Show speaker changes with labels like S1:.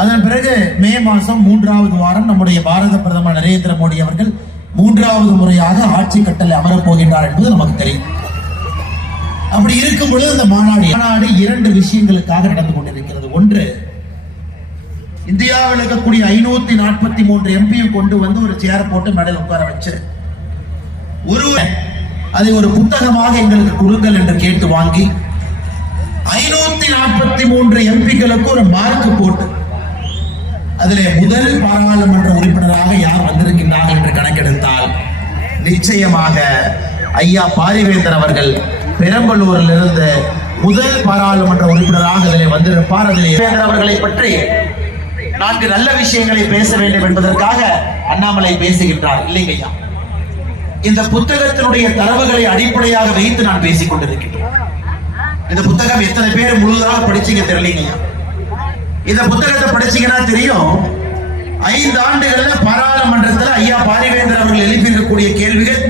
S1: அதன் பிறகு மே மாதம் மூன்றாவது வாரம் நம்முடைய பாரத பிரதமர் நரேந்திர மோடி அவர்கள் மூன்றாவது முறையாக ஆட்சி கட்டளை அமரப்போகின்றார் என்பது நமக்கு தெரியும். அப்படி இருக்கும் பொழுது அந்த மாநாடு மாநாடு இரண்டு விஷயங்களுக்காக நடந்து கொண்டிருக்கிறது. ஒன்று இந்தியாவில் இருக்கக்கூடிய ஐநூத்தி நாற்பத்தி மூன்று எம்பியை கொண்டு வந்து ஒரு சேர் போட்டு மேடையில் உட்கார வச்சு ஒரு அதை ஒரு புத்தகமாக எங்களுக்கு கொடுங்கள் என்று கேட்டு வாங்கி ஐநூத்தி நாற்பத்தி மூன்று எம்பிக்களுக்கு ஒரு மார்க் போட்டு அதிலே முதல் பாராளுமன்ற உறுப்பினராக யார் வந்திருக்கின்றார்கள் என்று கணக்கெடுத்தால் நிச்சயமாக ஐயா பாரிவேந்தர் அவர்கள் பெரம்பலூரில் இருந்து முதல் பாராளுமன்ற உறுப்பினராக அதிலே வந்திருப்பார். அதிலே அவர்களை பற்றி நான்கு நல்ல விஷயங்களை பேச வேண்டும் என்பதற்காக அண்ணாமலை பேசுகின்றார். இல்லைங்கய்யா இந்த புத்தகத்தினுடைய தரவுகளை அடிப்படையாக வைத்து நான் பேசிக் கொண்டிருக்கின்றேன் இந்த புத்தகம் எத்தனை பேர் முழுதாக படிச்சீங்க தெரியலீங்கய்யா இந்த புத்தகத்தை படிச்சீங்கன்னா தெரியும். ஐந்து ஆண்டுகள்ல பாராளுமன்றத்தில் ஐயா பாரிவேந்தர் அவர்கள் எழுப்பியிருக்கக்கூடிய கேள்விகள்